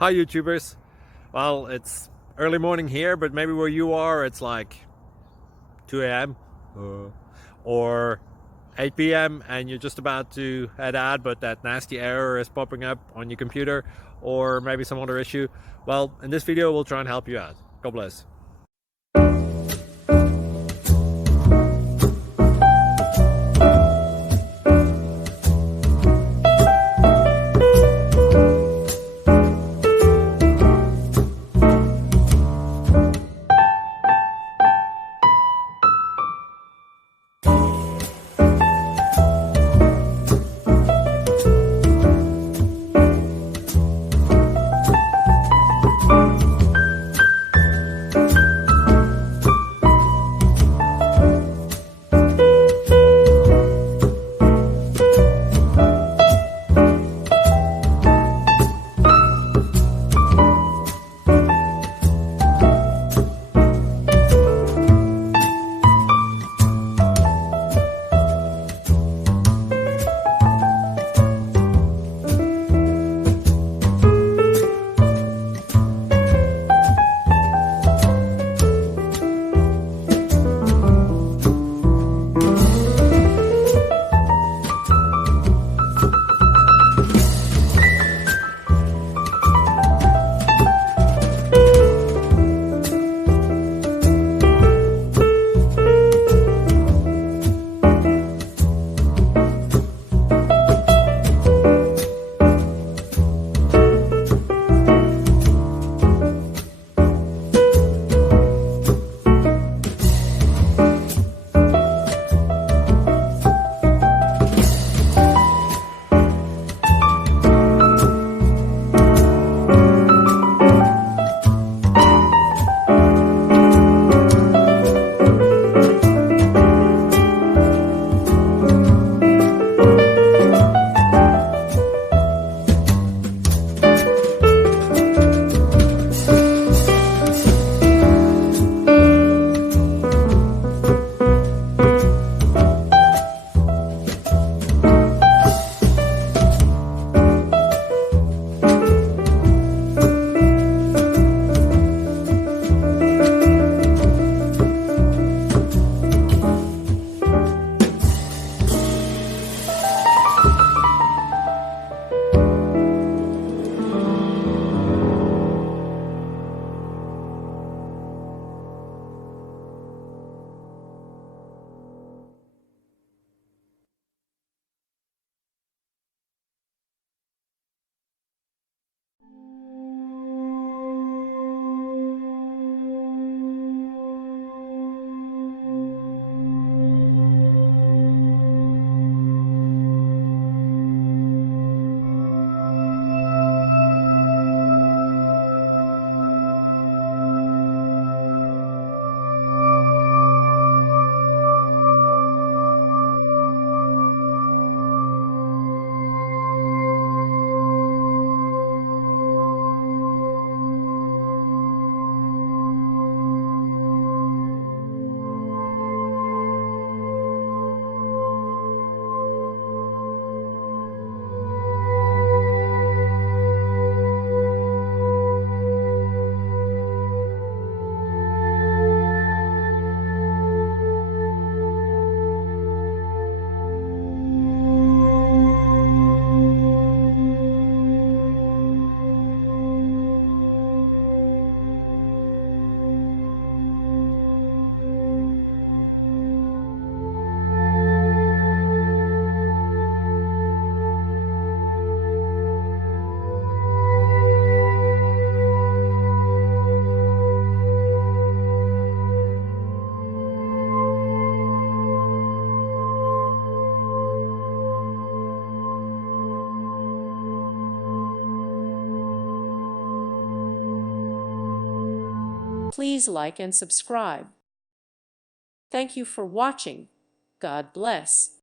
Hi YouTubers. Well, it's early morning here, but maybe where you are it's like 2 a.m. or 8 p.m. and you're just about to head out, but that nasty error is popping up on your computer, or maybe some other issue. Well, in this video we'll try and help you out. God bless. Please like and subscribe. Thank you for watching. God bless.